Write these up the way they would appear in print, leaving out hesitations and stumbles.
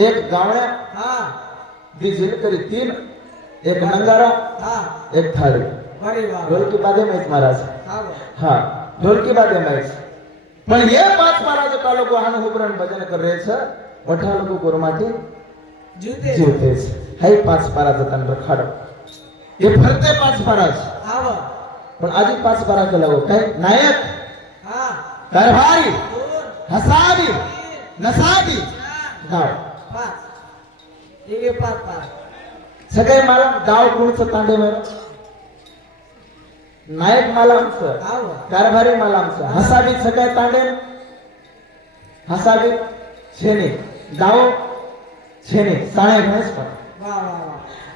एक गावण्या डीजल करी 3 एक नंगारा एक थाळी ढोलकी बाजे मैच महाराज हाँ ढोलकी बाजे मैच पण ये 5 महाराज का लोग हान हुबरन भजन कर रहे छ मोठा लोग गोरमाटी जीवते है 5 महाराज तन रखाडो ये भरते 5 महाराज पण आजी 5 महाराज लागो काय नायक कारभारी हसावी नसावी सगळे मला गाव कोणचं तांडे नायक मला आमचं कारभारी मला आमचं हसावी सगळे तांडे हसावी छेने गाव छेने साळे घणेच पण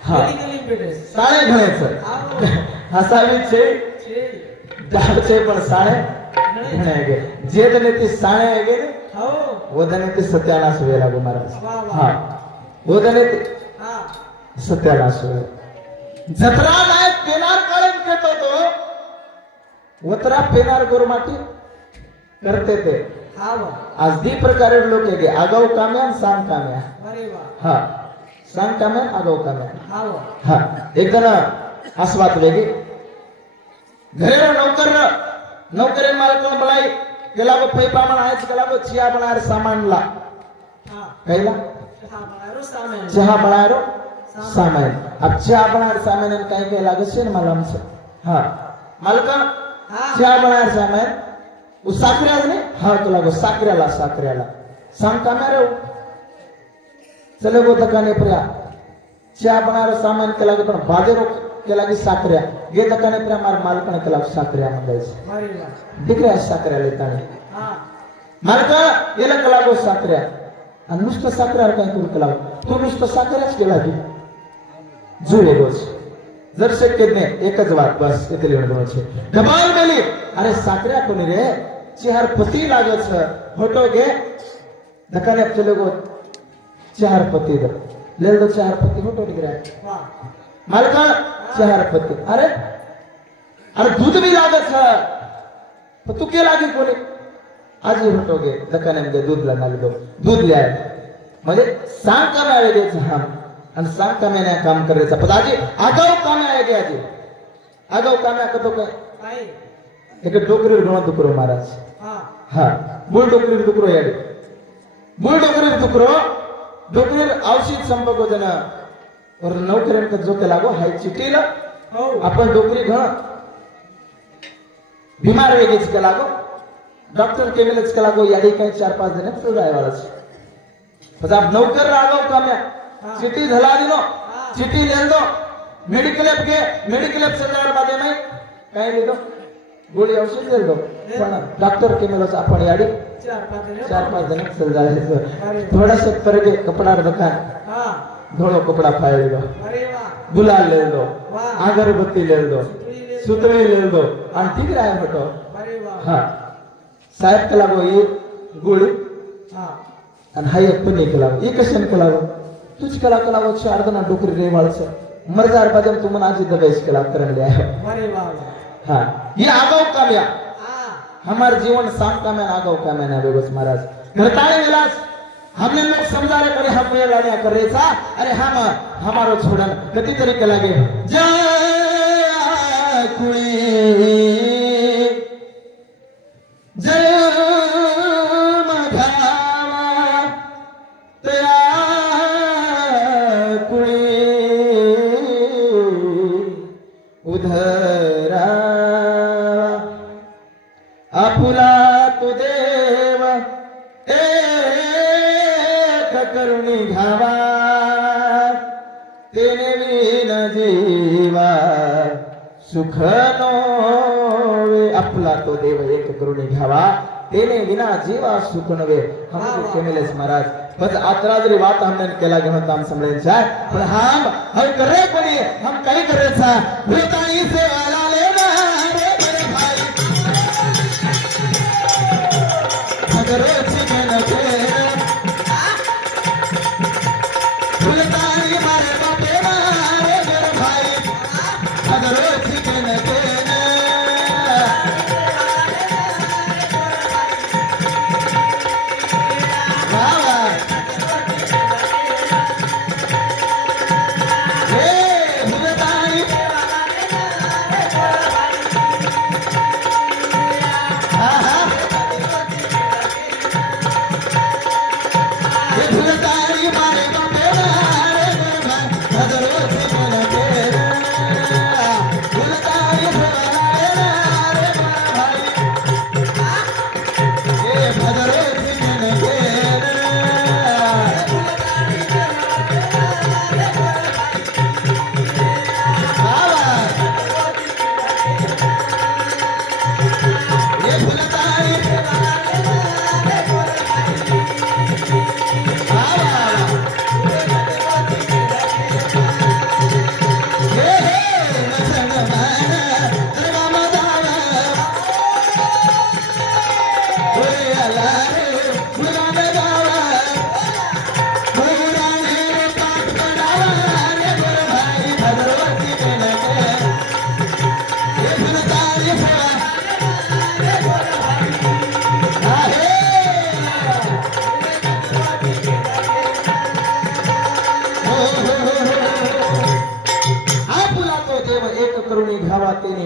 हा साळे घणेच हसावी छे गावचे पण साळे घणे गे जे दने ती साळे गे वदने ते सत्यानाश वेला गो महाराज हाँ वदने ते सत्यानाश वेला जत्रा नायक पेनार काळेम केतो तो वत्रा पेनार गोरमाटी करते थे आज दी प्रकारे लोक आहे आगाऊ काम्या सांग काम्या हाँ सांग काम्या आगाऊ काम्या हाँ एकदम आस्वाद वेगी घरे नौकरे मालक बलाई केला को पैपा बनाए केला को चिया बनाए सामान ला कैला चहा बनाए रो सामान अब चहा बनाए सामान ने कहीं के लागे से मालूम से हाँ मालका चहा बनाए सामान उस साकरिया ने हाँ तो लागो साकरिया ला सांग का मेरे चले वो दुकाने पर चहा बनाए सामान के लागे पर बाजे रो के लागे साकरिया ये दुकाने पर हमारे मालक ने के लागे साकरिया मंगाई दिख रहा साकरिया लेता है मालका ये लग लागो साकरिया अनुष्ठ साकरिया काय करू के लागो तू नुष्ठ साकरियाच केला की जुळे रोज जर शक्य नाही एकच वाट बस इथे लिहून છે दबाल मेली अरे साकरिया कोणी रे चार पति लागत छ फोटो के दुकाने पे चले गो 4 पति दे ले लो 4 पति फोटो दिख रहा है वाह मालका 4 पति अरे दूध भी लागत छ पण तू के लागे कोणी आज फोटो के दुकाने मध्ये दूध ला दो दूध ले आए म्हणजे सांग का मिळाले द्यायचं हा आणि सांग का मैंने काम करायचं पण आजी आगाऊ काम आहे की आजी आगाऊ काम आहे कतो काय एक डोकरी गणो दुकरो महाराज हा मूळ डोकरी दुकरो याडी मूळ डोकरी दुकरो डोकरी औषध संपर्क जन और नौकरीन का जो के लागो हाय चिठीला आपण डोकरी घण बीमार हो गई के लागो डॉक्टर के मिलच के लागो याडी काही 4-5 दिन तो जाय वाला बस आप नौकर रागो काम्या चिठी झला दिनो चिठी ले दो मेडिकल ऐप के मेडिकल ऐप संदर्भ बादे में काय दे दो गोळी औषध दे दो पण डॉक्टर के मिलो अपन याडी 4-5 जन चल जाए थोड़ा से पर के कपड़ा दुकान हां धोलो कपड़ा फाड़ दो अरे वाह गुलाल ले लो अगरबत्ती ले लो सुतरी ले लो आणि ठीक राय होतो अरे वाह हां साहेब के लागो ये गुळ हां आणि हाय पन्नी के लागो ये कशन के लागो तुझ के लागो 4 जण डोकरी रे वाळस मरजार बाजम तुम आज दबेश के लाग करन लिया है अरे वाह हां ये आगाव काम्या हां हमार जीवन शाम का में आगाव का में ना बेगोस महाराज घरताळे विलास हमने लोग समझा रहे करे हम ये लाने कर रे सा अरे हम हमारो छोड़न कति तरीके लागे जय कुड़ी जय मघावा तया कुड़ी उधरा आपुला तो देव करुणी घावा तेने विन जीवा सुख नोवे आपला तो देव एक करुणी घावा तेने विना जीवा सुख नोवे हम केमेलेस महाराज बस आत्रा जरी बात हमने केला घेऊन ताम समळेन छा पण हम करे कोणी हम काही करे छा भूतानी से वाला ले मारे मेरे भाई अगर चिकन के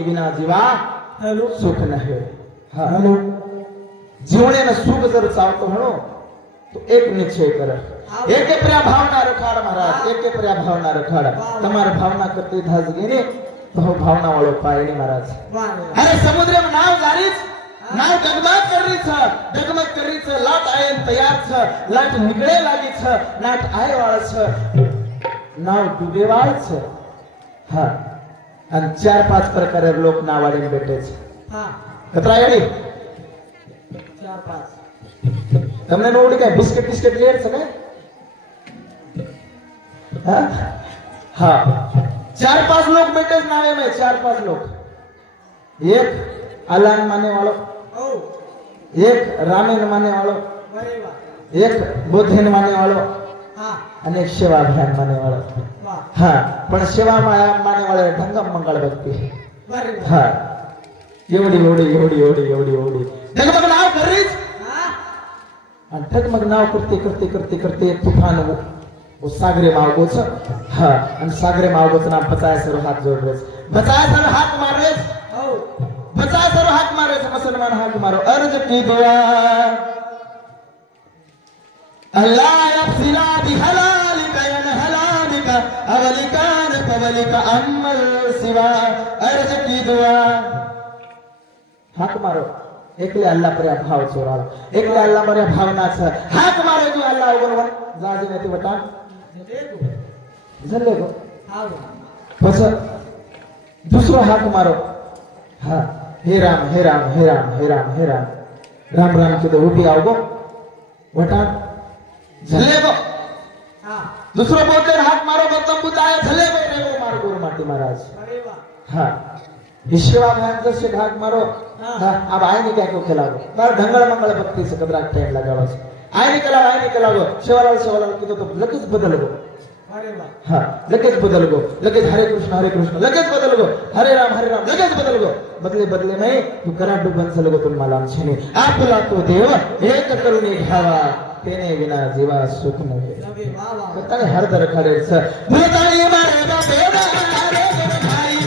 विना जीवा सुख नहीं हेलो जीवने में सुख जर चाहतो हो तो एक निश्चय कर एक प्रिया भावना रखाड़ महाराज एक प्रिया भावना रखाड़ तुम्हारे भावना करते धाज गेने तो भावना वालों पायनी महाराज अरे समुद्र में नाव जारीच नाव डगमग कर रही छ लाट आए तैयार छ लाट निकळे लागी छ लाट आए वाला छ नाव डूबे वाला छ हां आणि 4-5 प्रकारे लोक नावाडीन भेटे हां कतरा याडी 4-5 તમને નોડી काय बिस्किट લેર છે કે हां हां 4-5 लोग बैठे नावे में 4-5 लोग एक अलान माने वालो एक रामेन माने वालो एक बुद्धेन माने वालो અને સેવા અભિયાન માને વાળો હા પણ સેવા માને વાળો ઢંગમ મંગળ ભક્તિ હા એવડી ઢગમગ નાવ કરીશ અને ઢગમગ નાવ કરતે તूफान वो सागरे में आवगो छ हां અને सागरे में आवगो छ ना 50 सरो हाथ जोड़ रे 50 सरो हाथ मारे 50 सरो हाथ मारे मुसलमान हाथ मारो अर्ज की दुआ अल्लाह यफसिला बिहलालिका यनहलालिका अवलिकान पवलिका अमल सिवा अर्ज की दुआ हाथ मारो एकले अल्लाह पर भाव छोराल एकले अल्लाह पर भावना छ हाथ मारो जो अल्लाह ओगरवन जाजी नेती वटा जल्ले गो हां बस दूसरो हाथ मारो हां हे राम हे राम हे राम हे राम हे राम राम राम कीधं उभी आव गो वटाण झल्ले गो दुसरं बोलते हात मारो बदम बुताय झल्ले गो रे गो मार गुरु माटी महाराज हाँ विश्वा भयंकर से भाग मारो अब आए नहीं क्या क्यों खिलाओ बार ढंगल मंगल भक्ति से कबरा टाइम लगा बस आए निकला गो शिवलाल की तो लगेच बदल गो हाँ लगेच बदल गो लगेच हरे कृष्ण लगेच बदल गो हरे राम लगेच बदल गो बदले में तू करा डुबन सलगो तुम मालाम छेने आपला तो देव एक करुणी घ्यावा तेने विना जीवा सुख नव्हे बताने हर दर खरे स भूताळी मारे बाबे मारे भाई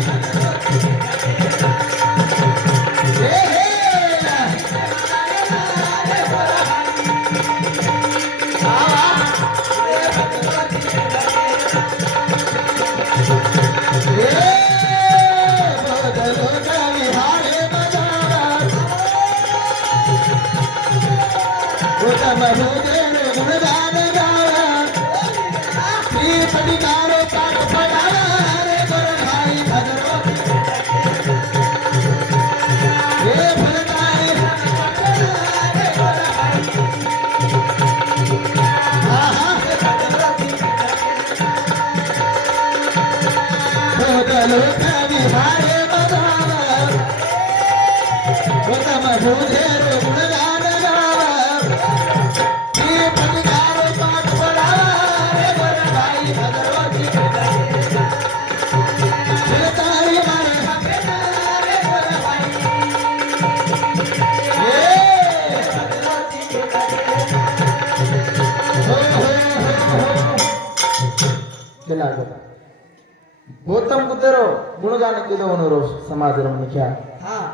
गौतम कुतेरो गुणगान किलो रो समाज रमनिख्या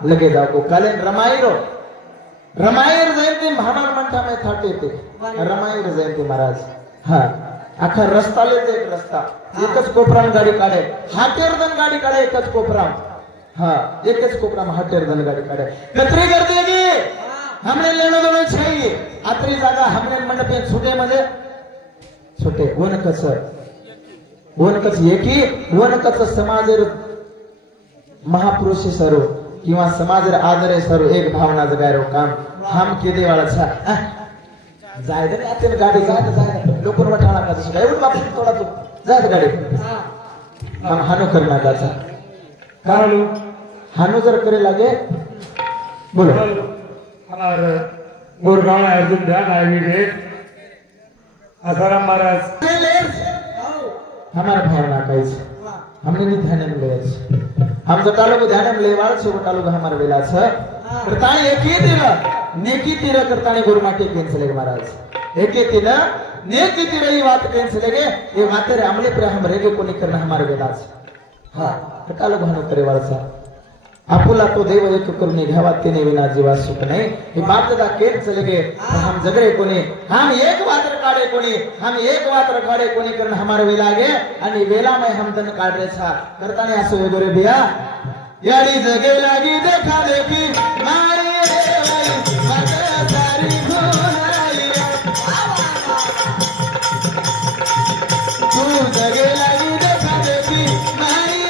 लगे जाओ को कालेन रमाईर जयंती महामान मंठा में थाटे थे रमाईर जयंती महाराज हाँ आखा रस्ता लेते एक रस्ता एकच कोपराम गाडी काढे हाटेरदन गाडी काढे एकच कोपराम हाँ एकच कोपराम हाटेरदन गाडी काढे कतरी कर देगी हमने लेनो दोनों चाहिए आतरी जागा हमने मंडपे छुटे मध्ये छुटे वन कच एकी वन कच समाजेर महापुरुष सरो किंवा समाजेर आदरे सरो एक भावना जगायरो काम हम केले वाला छा जाय दे आते गाडी जाय लोकन वठाणा का तशी एवढं बाप थोडा तू जाय गाडी हम हानो करना दाचा कालू हानो जर करे लागे बोलो हमारे गुरगांव अर्जुन ध्यान आई डेट आसाराम महाराज हमारा भावना कैसे हमने नहीं ध्यान में ले हम जो तालो को ध्यान में ले वाल से वो तालो को हमारे वेला छ करताने एक ही तीर नेकी तीर करताने गुरु माटे कैंसिल महाराज एक ही तीर नेकी तीर ये बात कैंसिल लगे ये बातें हमले पर हम रेगे को नहीं करना हमारे वेला से हाँ तालो को हम करे वाल सा आपुला तो देव एक करुणी घ्यावा तेने विना जीवा सुख नाही हे बापदा केन चलेगे हम जगरे कोणी हम एक वातर काढे कोणी हम एक वातर काढे कोणी करण हमारे वेला गे आणि वेला में हम तन काढ रे छा करताने असो वेगोरे बिया याडी जगे लागी देखा देखी मारी मत सारी घोराई तू जगे लागी देखा देखी मारी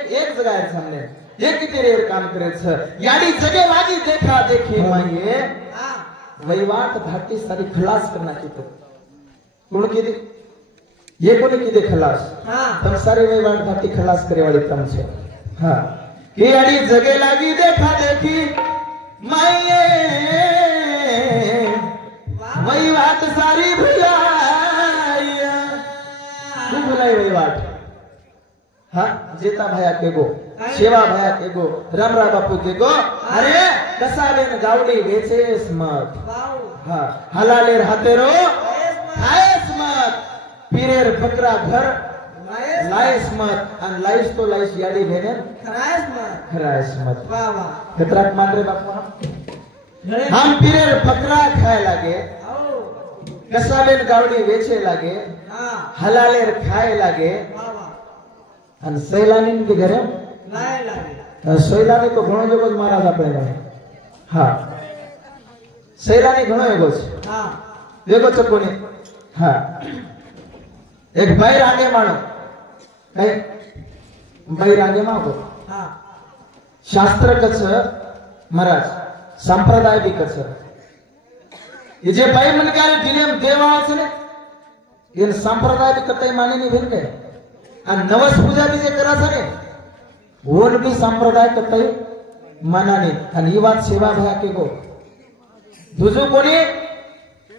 एक जगह सामने एक तेरे काम करे छ याडी जगे लागी देखा देखी माये वहीवाट धाटी सारी खलास करना चाहिए कौन की दे ये कोने की दे खलास तम सारी वहीवाट धाटी खलास करे वाली तम छे हां कि याडी जगे लागी देखा देखी माये वहीवाट सारी भुलाया तू भुलाई वहीवाट हाँ जेता भाया के गो सेवा भाया के गो रामरा बापू के गो अरे कसालेन गावडी वेचेस मत हाँ हलालेर हातेरो खाएस मत पीरेर बकरा घर लायस मत अन लाइस तो लाइस याडी भेने खरायस मत वाह वाह कतराक मान रे बापू हम पीरेर बकरा खाए लागे कसालेन गावडी वेचे लागे हलालेर खाए लागे અને સૈલાની કે ઘરે લાય લાગે સૈલાની તો ઘણો જોગો મહારાજ આપણે હા સૈલાની ઘણો એગો છે હા દેખો ચકોની હા એક ભાઈ રાગે માણો કઈ ભાઈ રાગે માગો હા શાસ્ત્ર કછ મહારાજ સંપ્રદાય भी કછ ये जे भाई मन के दिलेम देवा છે ને ये संप्रदाय भी कतई मानी नहीं भेल के नवस पूजा भी जे करा था वो भी संप्रदाय कतई माना नहीं आणि ही बात सेवा भया के गो दुजो कोणी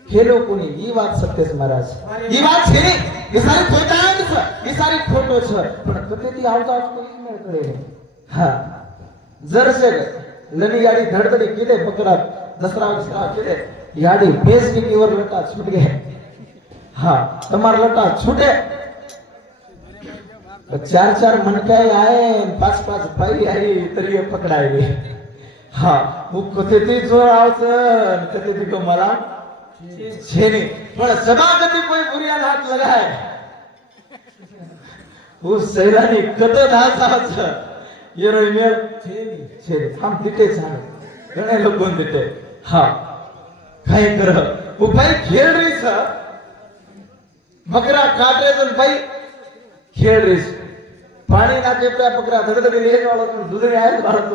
खेलो कोणी ही बात सत्यच महाराज ही बात छे रे ये सारी खोटांग छ ये सारी खोटो छ पण कतेती आवता कोणी नाही करे हां जर से लनी याडी धडधडी किदे पकड़ा दसरा किदे याडी बेस की ओर लटा छूट गए हां तुम्हार लटा छूटे चार चार मनकाय आए पाच पाच बाई आई तरी पकडायले हा वो कतेती जोर आवसन कतेती को मला छेनी पण सभागती कोई बुरिया हाथ लगाए वो सैलानी कत धास आवच ये रो मेल छेनी हम दिते छाने घणे लोग दिते हा काय कर वो भाई खेल रही छ बकरा काटे तो भाई खेल रही पानी नाके पे पकड़ा धड़धड़ी लेने वाला तो दुधड़ी आए भारत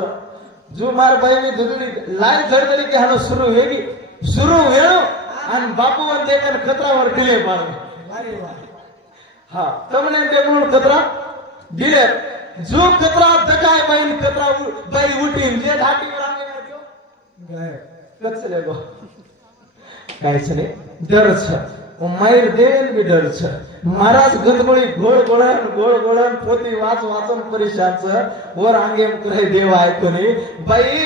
जो मार भाई में दुधड़ी लाइन धड़धड़ी के हानो शुरू होगी शुरू वेणो अन बापू वन देखकर खतरा वर दिले पार अरे वाह हां तमने देखो खतरा दिले जो खतरा दकाय भाई खतरा भाई उठी जे घाटी रांगे में दियो गए कत चले गो काय चले डर छ ओ मायर देन भी डर छ महाराज गंदगोळी गोळ गोळन पोती वाच वाचन परेशान छ वर आंगे करे देव आहे कोणी बाई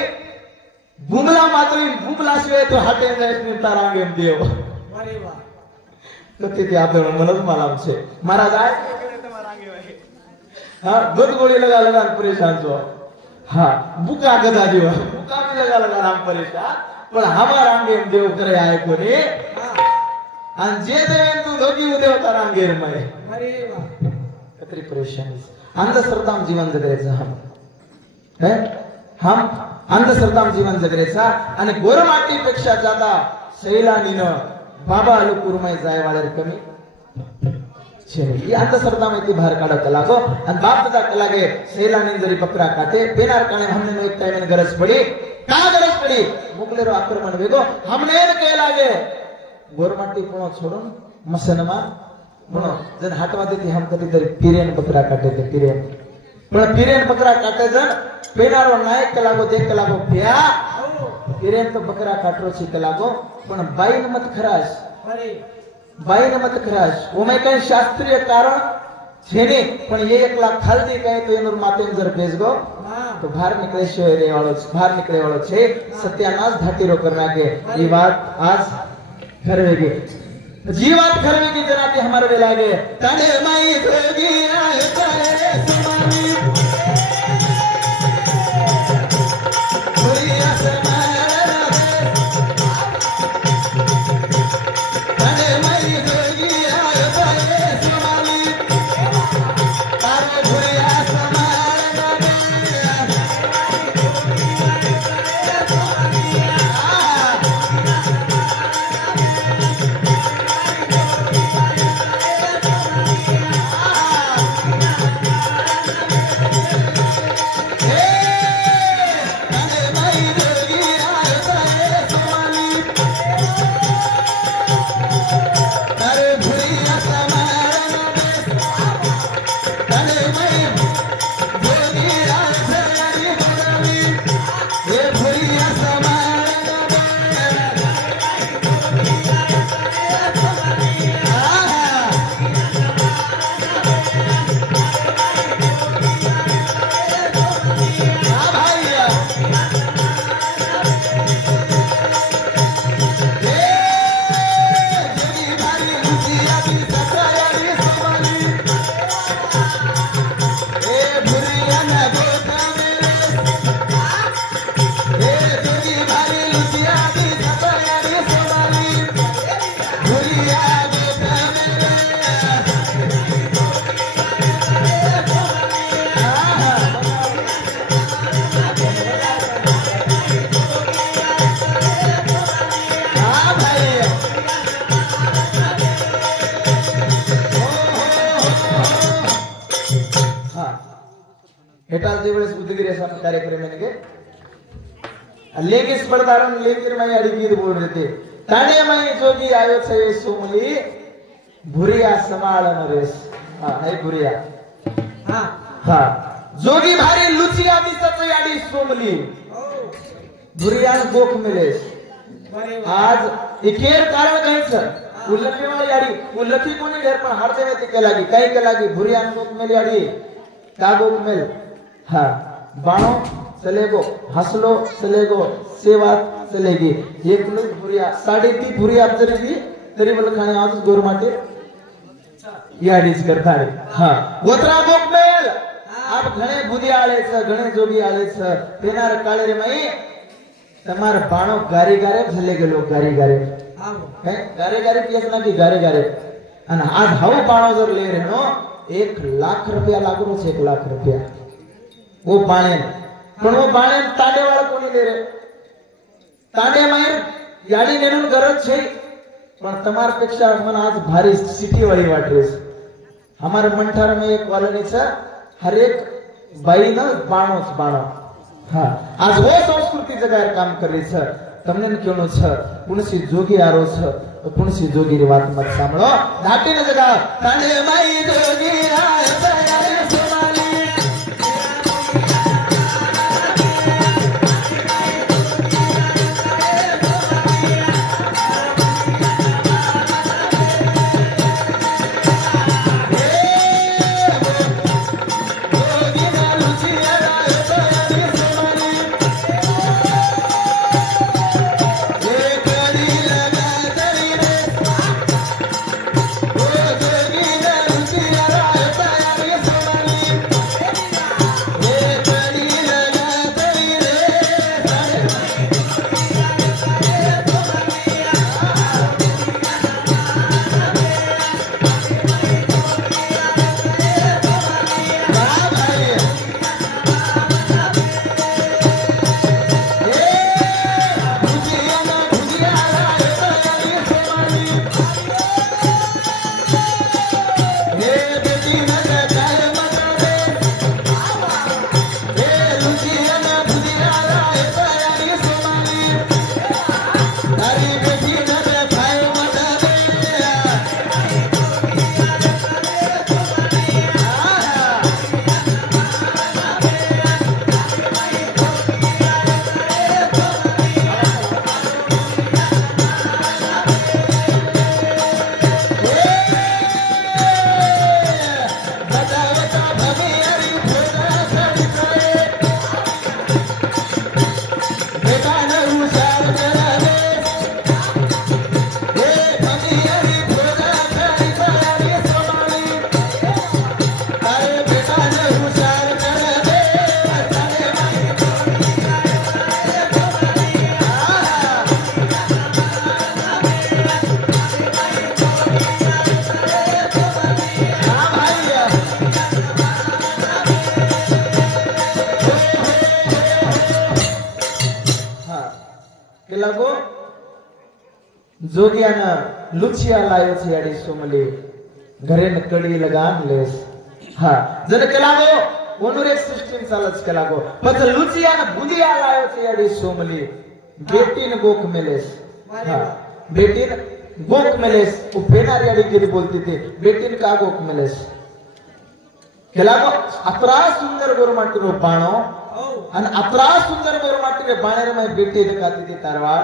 बुमला मात्री बुमला शिवाय तो हाटे जायस नि तारांगे देव अरे वाह कते ते आपण मनच मालाम छे महाराज आय તમાર आंगे वाहे हां गंदगोळी लगा लगा परेशान छो हां बुका गदा देव बुका भी लगा लगा नाम परेशान पण हमार आंगे देव करे आहे कोणी आणि जे देवेन तू दोघी उदे होता रांगेर मय अरे वाह कतरी परेशानी अंधश्रद्धा जीवन जगरेचा हम अंधश्रद्धा जीवन जगरेचा आणि गोरमाटी पेक्षा ज्यादा सैलानीनं बाबा लुकुरमय जाय वाळेर कमी छे ही अंधश्रद्धा मध्ये बाहेर काढत लागो आणि बाप दादा कलागे सैलानी जरी बकरा काटे बेनार काणे हमने एक टाइम गरज पड़ी का गरज पड़ी मुगलेरो आक्रमण वेगो हमने के लागे गोरमाटी पुणो छोड़ून मसनमा पुणो जन हाटवा देती हम कधी तरी पिरेन बकरा काटे ते पिरेन पण पिरेन बकरा काटे जन पेनारो नायक कलागो देख कलागो प्या पिरेन तो बकरा काटरो छी कलागो पण बाईन मत खराश अरे बाईन मत खराश वो मैं कहीं शास्त्रीय कारण छेने पण ये एक लाख खालती कहे तो एनुर मातेन जर बेच गो तो बाहर निकले शो रे वालो बाहर निकले वालो छे सत्यानाश धाटीरो करना के ये बात आज करवेगी जीवात करवेगी जना के हमारे वे लागे तने माई जोगी आए करे समानी पूरी आसमान तने माई जोगी आए करे समानी तारे पूरी आसमान हेटाल दिवस उदगिरी असा कार्यक्रम आहे लेगी स्पर्धारण लेकीर माई अडगीर बोल देते ताणे माई जोगी आयो छे सोमली भुरिया समाळन रेस हा है भुरिया हा हा जोगी भारी लुचिया दिसत याडी सोमली भुरियान गोख मिलेस आज इकेर कारण कायच उल्लखी वाली याडी उल्लखी कोणी ढेर पण हारते में ते लागी काही के लागी भुरियान गोख मिल याडी का गोख मिल हाँ बाणो चलेगो हसलो चलेगो सेवा चलेगी एक लोग भुरिया 3.5 भुरिया जरी तरी मला खाणे आज गोर माटे याडीच करता रे हाँ गोत्रा गोकमेल आप घणे बुदी आले छ घणे जोगी आले छ तेनार काळे रे माई तमार बाणो गारी गारे भले गेलो गारी गारे हां है गारे गारे पियस ना की गारे गारे અને આ હાવ બાણો જર લે રે નો 1 લાખ રૂપિયા लागरो છે 1 लाख रुपया वो बाणे पण वो बाणे तांडे वाला कोणी ले रे तांडे मायर याडी नेणून गरज છે पण तमार पेक्षा मन आज भारी सिटी वाली वाटरे हमारे मंठार में एक कॉलोनी छ हर एक बाई न बाणोच बाणो हां आज वो संस्कृती जगार काम કરી છે તમને કેનો છે પુણસી જોગી આરો છે પુણસી જોગી રી વાત મત સાંભળો દાટીને જગા તાંડે માઈ જોગી આય સયારે સોનાલી जोगियाना लुचिया लायो छे याडी सोमली घरे न कडी लगान लेस हा जर केलागो ओनुरे सिस्टम चालच केलागो पछ लुचियाना बुदिया लायो छे याडी सोमली बेटीन गोक मेलेस हा बेटीन गोक मेलेस उ पेनार याडी गिरी बोलती थी बेटीन का गोक मेलेस केलागो अतरा सुंदर गोरमाटी रो बाणो अन अतरा सुंदर गोरमाटी रे बाणे रे मैं बेटी दिखाती थी तारवाड़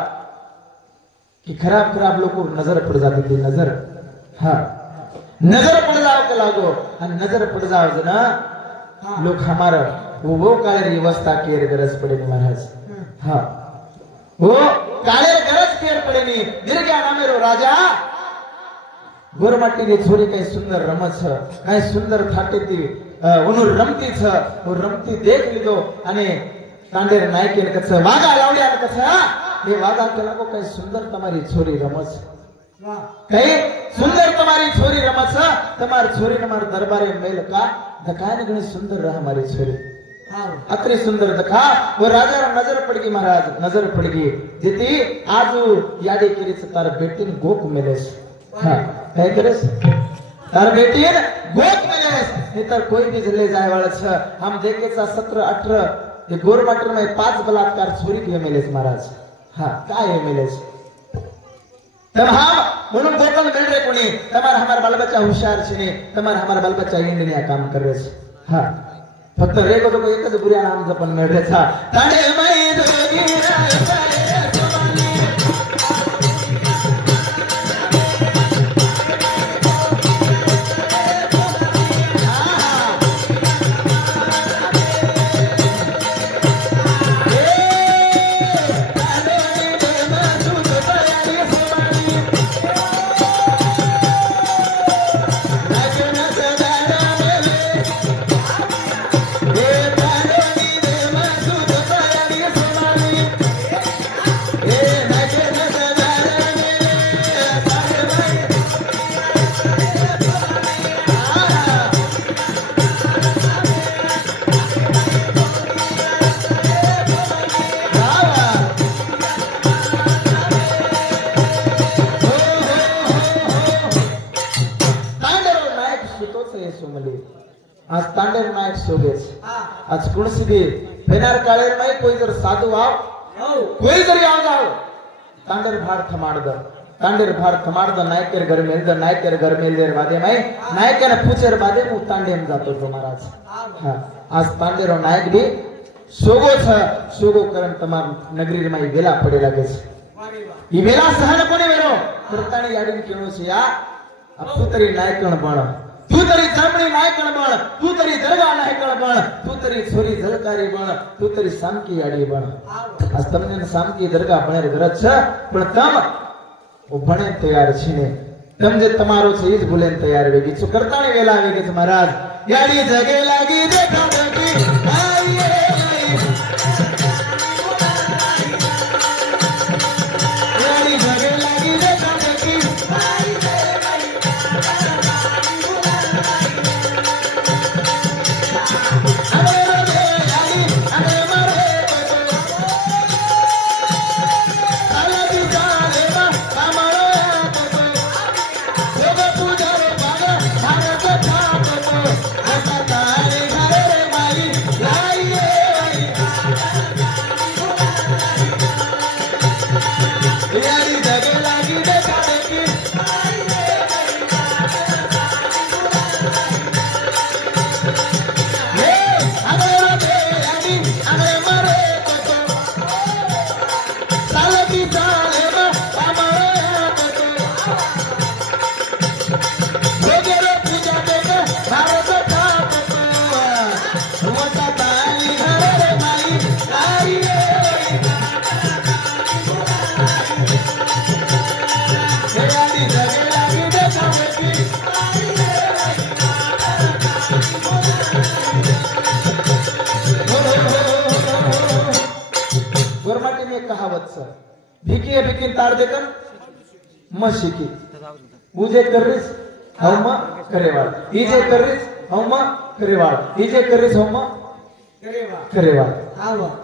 कि खराब खराब लोगों को नजर पड़ जाती थी नजर हा नजर पड़ जाओ के लागो और नजर पड़ जाओ जना लोग हमारा वो काले व्यवस्था केर गरज पड़ेगी महाराज हाँ वो काले गरज केर पड़ेगी निर्ज्ञा नामेरो राजा गोरमाटी ની છોરી કઈ સુંદર રમત છે કઈ સુંદર થાટેતી ઓનું રમતી છે ઓ રમતી દેખ લીધો અને કાંડેર નાયકે ને કછ વાગા લાવડ્યા ને કછ એ વાગા કે લાગો કઈ સુંદર તમારી છોરી રમત છે વાહ કઈ સુંદર તમારી છોરી રમત છે તમાર છોરી તમાર દરબારે મેલ કા દકાને ઘણી સુંદર રહે મારી છોરી हां अत्री सुंदर दखा वो राजा नजर पड़ गई महाराज नजर पड़ गई जेती आज यादी केरी से तार बेटी ने गोक मिलेस हाँ काय करेस तार बेटी ने गोक मिलेस नेतर कोई भी ले जाए वाला छ हम देखे सा 17 18 ये गोरमाटर में 5 बलात्कार छोरी के मिलेस महाराज हाँ काय मिलेस तब हम बोलो गोकल मिल रे कोनी तमार हमार बाल बच्चा होशियार छे ने तमार हमार बाल बच्चा इंडिया काम कर रे छ हाँ फक्त रेगो तो एकच बुऱ्या नाम जपन मिळ रे छा तांडे मै जोगी आज तांडेर नायक सोगेस आज कुणसी भी फेनार काळेर मै कोई जर साधू आव कोई जरी आव जाव तांडेर भार थमाड द नायकेर घर मेल द नायकेर घर मेल देर बादे मै नायकेर पूछेर बादे मु तांडेम जातो तो महाराज हां आज तांडेरो नायक भी सोगो छ सोगो करन तमार नगरी मै वेला पडे लागे छ ई वेला सहन कोने वेरो करताणी याडीन केणो छ या अपू तरी नायकण पण तू तरी चामणी नायकण बण तू तरी दरगाह नायकण बण तू तरी छोरी जलकारी बण तू तरी सामकी आडी बण आज तमने सामकी दरगाह बणेर गरज छ पण तम ओ बणे तैयार छीने तम जे तमारो છે ઈ જ ભૂલે તૈયાર વેગી છો કરતાણી વેલા વેગે છે મહારાજ યાડી જગે લાગી દેખા દેખી આઈએ યાડી જગે લાગી દેખા દેખી भिकी भिकी तार देकर मशिकी उजे कररीस हौमा करेवाळ इजे कररीस हौमा करेवाळ इजे कररीस हौमा करेवाळ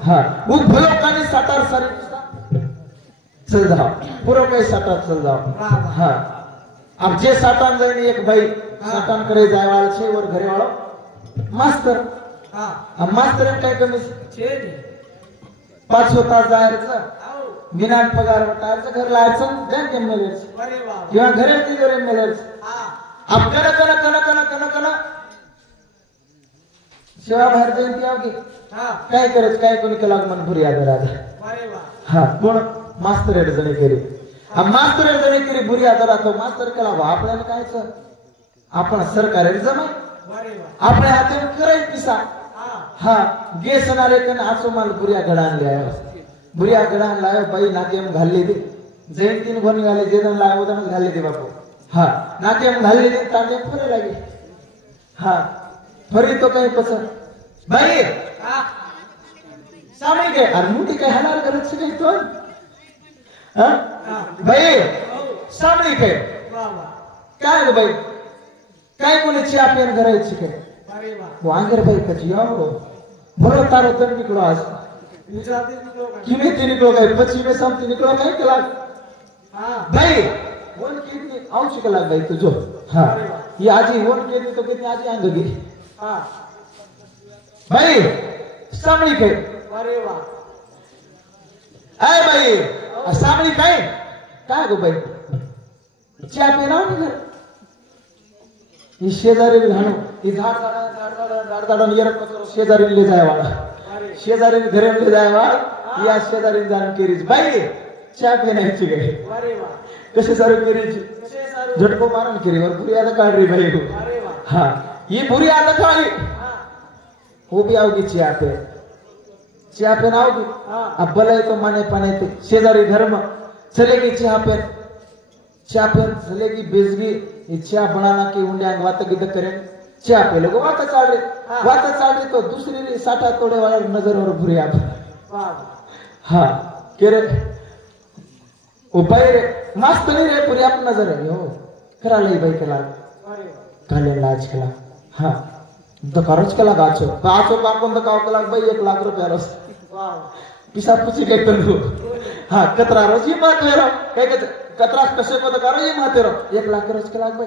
हां उद भलो कानी सातार सारी चल जाओ पूरा में सातार चल जाओ हां अब जे सातान जाईने एक भाई सातान करे जायवाळ छे और घरेवाळो मास्टर हां अब मास्टर काय कमी छे 500 तास जायचं विना पगार वटायचं घर लायचं बँक मेलेच अरे वाह किंवा घरे तिजोरी मेलेच हां अब कन शिवा बाहेर जयंती आवगी हां काय करत काय कोणी कलाग मन भुरी आदर आदर अरे वाह हां कोण मास्टर एड जणी केली मास्तर जरी करी बुरी आदर तो मास्तर केला आपल्याला कायच आपण सरकारी जमा आपल्या हातात करायच पिसा हा गे सणारे कन आसो माल बुरिया गडान लायो बुरिया गडान लायो बाई नाकेम घालली दे जयंतीन कोणी घाले जेदन लायो उदन घालली दे बापू हा नाकेम घालली दे ताके फरे लागे हा फरी तो काही पसंद बाई सामने के अरे मुठी काय हलाल करत से काही तो हां बाई सामने के काय गो बाई काय कोणाची आपल्याला करायची काय अरे वाह वांगर बाई कजी आओ बरो तारो तन निकलो आज गुजराती निकलो किने ते निकलो काय पछी में समती निकलो काय कला हां भाई वन कितनी आवश्यक लग भाई तुझो हां ये आजी वन के तो कितनी आजी आंगगी हां भाई सामने के अरे वाह आए भाई सामने काय गो भाई चा पिना ना शेजारी घाणू ही झाड नियरक कचरो शेजारी ले जायवा शेजारी घरे ले जायवा या शेजारी जाण केरीच बाई चा पिण्याची गे अरे वाह कसे सारे केरीच कसे सारे झटको मारन केरी और बुरी आदत काढ री बाई अरे वाह हां ये बुरी आदत काढी वो भी आओगी चा पे ना आओगी अब भले तो माने पाने ते शेजारी घर में चलेगी चा पे चलेगी बेजगी इच्छा बनाना की उंड्या वात गिद करें चा पे लोग वात चाल रहे तो दूसरी साटा तोड़े वाला नजर और भूरी आप हाँ के रे ओ भाई रे मस्त नहीं रे पूरी आप नजर है यो करा ले भाई करा काले लाज कला हाँ तो खर्च कला गाचो पाकों तो काव कला भाई 1 लाख रुपया रोज पिसा पूछी के करू हाँ कतरा रोजी मत ले रो कतरा कसे को तो करो ये माते रो 1 लाख रोज कला भाई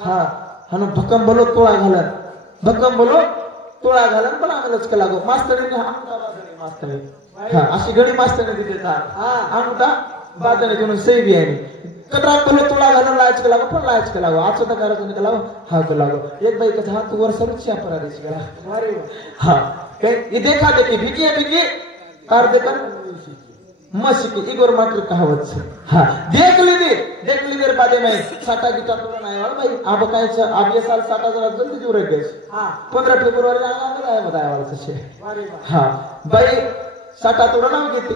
हाँ हनु भक्कम बोलो तोड़ा घालन पण आम्ही रोज कला गो मास्तरीने मास्तरी हाँ अशी घडी मास्तरीने दिले था आमटा बादने कोण सही भी आहे कतरा बोलो तोड़ा घालन लाज कला गो पण लाज कला गो आजो तो करा कला गो हाँ कला गो एक भाई कथा तू वर सरुच या परा देश कला अरे हाँ ये देखा देखी बिकी कार देखन मस्की इगोर मात्र कहावत से हाँ देख ली देर बादे में साटा गिटा तो नहीं वाला भाई अब काय छ अब ये साल साटा जरा जल्दी जुड़ गए हां 15 फेब्रुवारी आगा बताया वाला से हां भाई साटा तोड़ा ना किती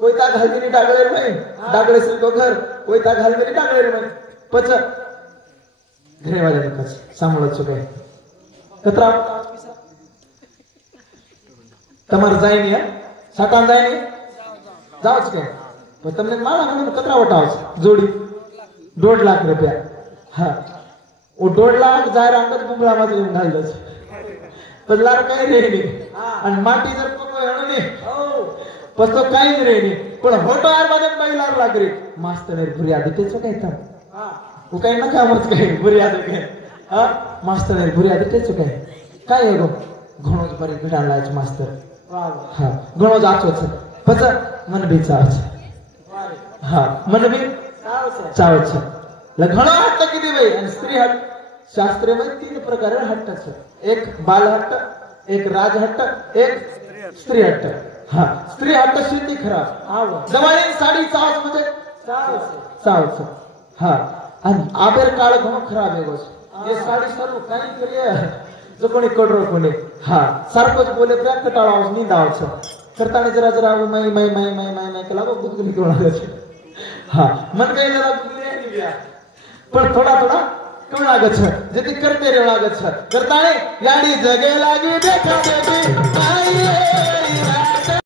कोई ता घालगिरी डागळेर में डागळे से तो घर कोई ता घालगिरी डागळेर में पच घरे वाले कस सांभळत છો काय कतरा તમાર જાય ને સાટા જાય ને जाओ के तो तुमने माला म्हणून कतरा वटाव जोडी 1.5 लाख रुपया हां वो 1.5 लाख जाय रांगत बुंगळा मध्ये घाललो पजलार काही रेनी आणि माटी जर पको हेणनी हो पण तो काही रेनी पण होटो यार मध्ये पहिलार लागरी मास्तर भुरी आदि तेच काय था हां वो काही नका मत काही भुरी आदि काय हां मास्तर भुरी आदि तेच काय हे गो घणोज परी भिडा लाच मास्तर वाह हां घणोज आचो छे पच मन भी चावछ हां मन भी चावछ ल घणो हट्ट किती भाई आणि स्त्री हट्ट शास्त्र में 3 प्रकार हट्ट छे एक बाल हट्ट एक राज हट्ट एक स्त्री हट्ट हां स्त्री हट्ट सिद्धी खराब आव दवाई साडी चावछ म्हणजे चावछ हां आणि आबेर काळ घणो खराब आहे गोस ये साडी सर्व काही करिए जो कोणी कोडरो कोणी हां सारखोच बोले प्रा कटाळा आवाज नींद आवछ करता ने जरा वो मैं कला को खुद को निकल लागे हां मन कहीं जरा बुझे नहीं गया पर थोड़ा कम लागे छ जति करते रे लागे छ करता ने लाडी जगे लागी देखा देती आई